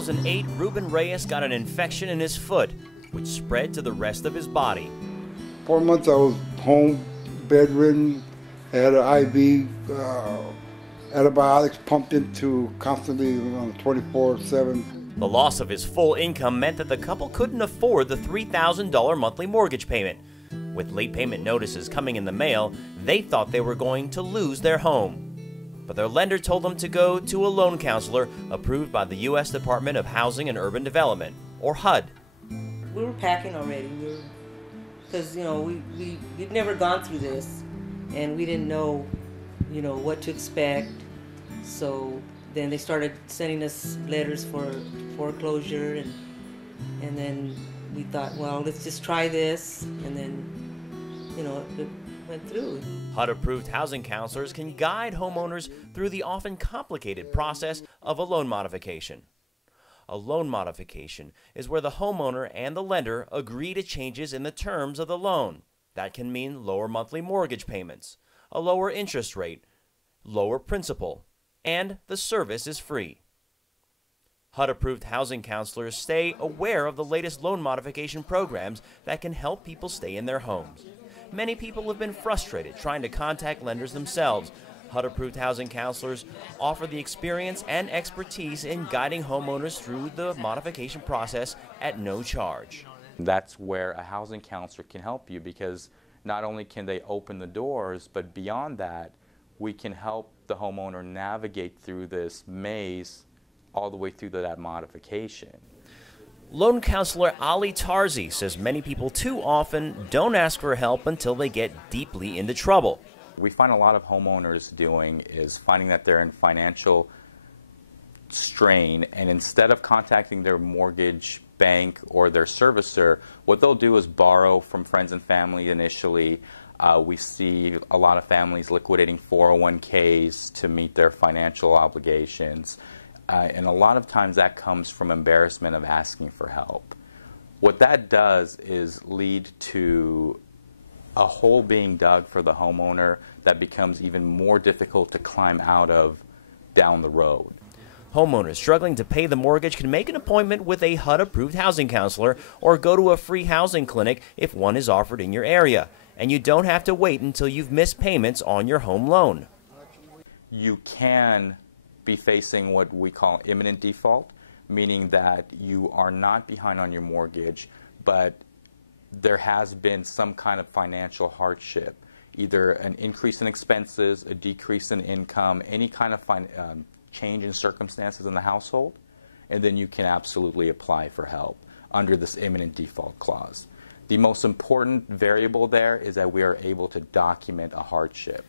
2008, Ruben Reyes got an infection in his foot, which spread to the rest of his body. 4 months I was home, bedridden, had an IV, antibiotics pumped into constantly on 24/7. The loss of his full income meant that the couple couldn't afford the $3,000 monthly mortgage payment. With late payment notices coming in the mail, they thought they were going to lose their home. But their lender told them to go to a loan counselor approved by the U.S. Department of Housing and Urban Development, or HUD. We were packing already, because we'd never gone through this, and we didn't know, what to expect. So then they started sending us letters for foreclosure, and then we thought, well, let's just try this, and then, it went through. HUD-approved housing counselors can guide homeowners through the often complicated process of a loan modification. A loan modification is where the homeowner and the lender agree to changes in the terms of the loan. That can mean lower monthly mortgage payments, a lower interest rate, lower principal, and the service is free. HUD-approved housing counselors stay aware of the latest loan modification programs that can help people stay in their homes. Many people have been frustrated trying to contact lenders themselves. HUD-approved housing counselors offer the experience and expertise in guiding homeowners through the modification process at no charge. That's where a housing counselor can help you, because not only can they open the doors, but beyond that, we can help the homeowner navigate through this maze all the way through to that modification. Loan counselor Ali Tarzi says many people too often don't ask for help until they get deeply into trouble. We find a lot of homeowners doing is finding that they're in financial strain, and instead of contacting their mortgage bank or their servicer, what they'll do is borrow from friends and family initially. We see a lot of families liquidating 401ks to meet their financial obligations. And a lot of times that comes from embarrassment of asking for help. What that does is lead to a hole being dug for the homeowner that becomes even more difficult to climb out of down the road. Homeowners struggling to pay the mortgage can make an appointment with a HUD-approved housing counselor or go to a free housing clinic if one is offered in your area. And you don't have to wait until you've missed payments on your home loan. You can be facing what we call imminent default, meaning that you are not behind on your mortgage, but there has been some kind of financial hardship, either an increase in expenses, a decrease in income, any kind of change in circumstances in the household, and then you can absolutely apply for help under this imminent default clause. The most important variable there is that we are able to document a hardship.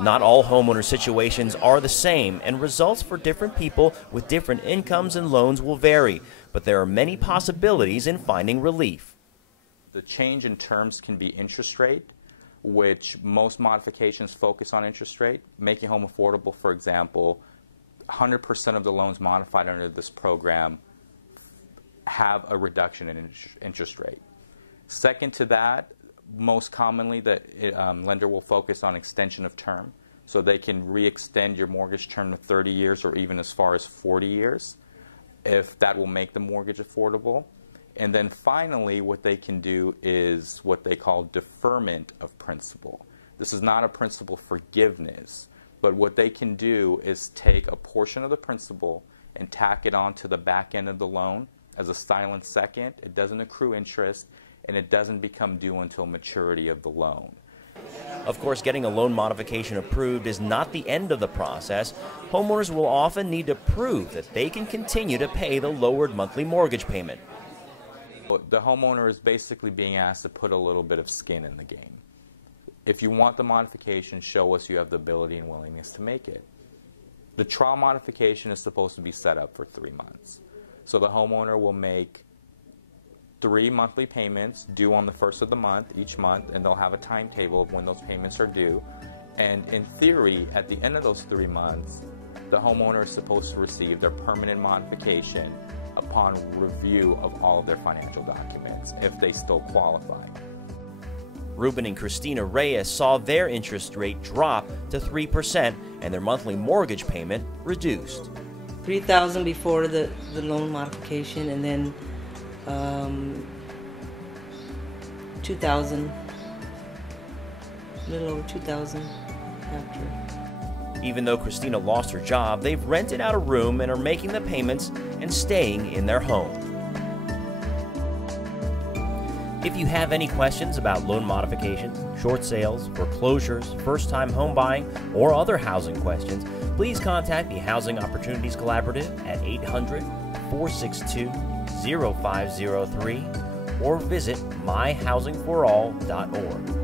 Not all homeowner situations are the same, and results for different people with different incomes and loans will vary, but there are many possibilities in finding relief. The change in terms can be interest rate, which most modifications focus on interest rate. Making home affordable, for example, 100% of the loans modified under this program have a reduction in interest rate. Second to that, most commonly the lender will focus on extension of term, so they can re-extend your mortgage term to 30 years or even as far as 40 years if that will make the mortgage affordable. And then finally, what they can do is what they call deferment of principal. This is not a principal forgiveness, but what they can do is take a portion of the principal and tack it onto the back end of the loan as a silent second. It doesn't accrue interest, and it doesn't become due until maturity of the loan. Of course, getting a loan modification approved is not the end of the process. Homeowners will often need to prove that they can continue to pay the lowered monthly mortgage payment. The homeowner is basically being asked to put a little bit of skin in the game. If you want the modification, show us you have the ability and willingness to make it. The trial modification is supposed to be set up for 3 months. So the homeowner will make 3 monthly payments due on the first of the month, each month, and they'll have a timetable of when those payments are due. And in theory, at the end of those 3 months, the homeowner is supposed to receive their permanent modification upon review of all of their financial documents, if they still qualify. Ruben and Christina Reyes saw their interest rate drop to 3% and their monthly mortgage payment reduced. 3,000 before the loan modification, and then 2,000, a little over 2,000 after. Even though Christina lost her job, they've rented out a room and are making the payments and staying in their home. If you have any questions about loan modifications, short sales, foreclosures, first-time home buying, or other housing questions, please contact the Housing Opportunities Collaborative at 800-462-0503 or visit myhousingforall.org.